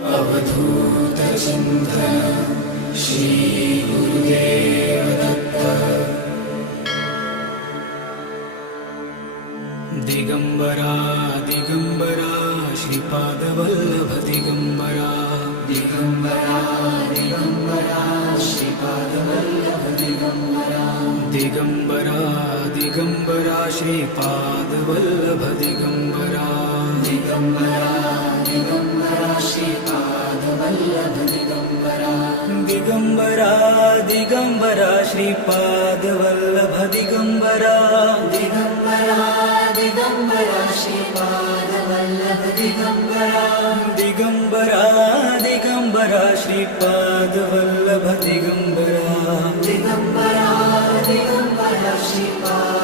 अवधूतचिन्तन Shri Gurudev Datta. Digambara Digambara Shripadvallabh Digambara. Digambara Digambara Shripadvallabh Digambara. Digambara Digambara Shripadvallabh Digambara. Digambara Digambara Shripadvallabh Digambara. Digambara Digambara Shripadvallabh Digambara. Digambara Digambara Shripadvallabh Digambara. Digambara Digambara Shripadvallabh Digambara. Digambara Digambara Shripad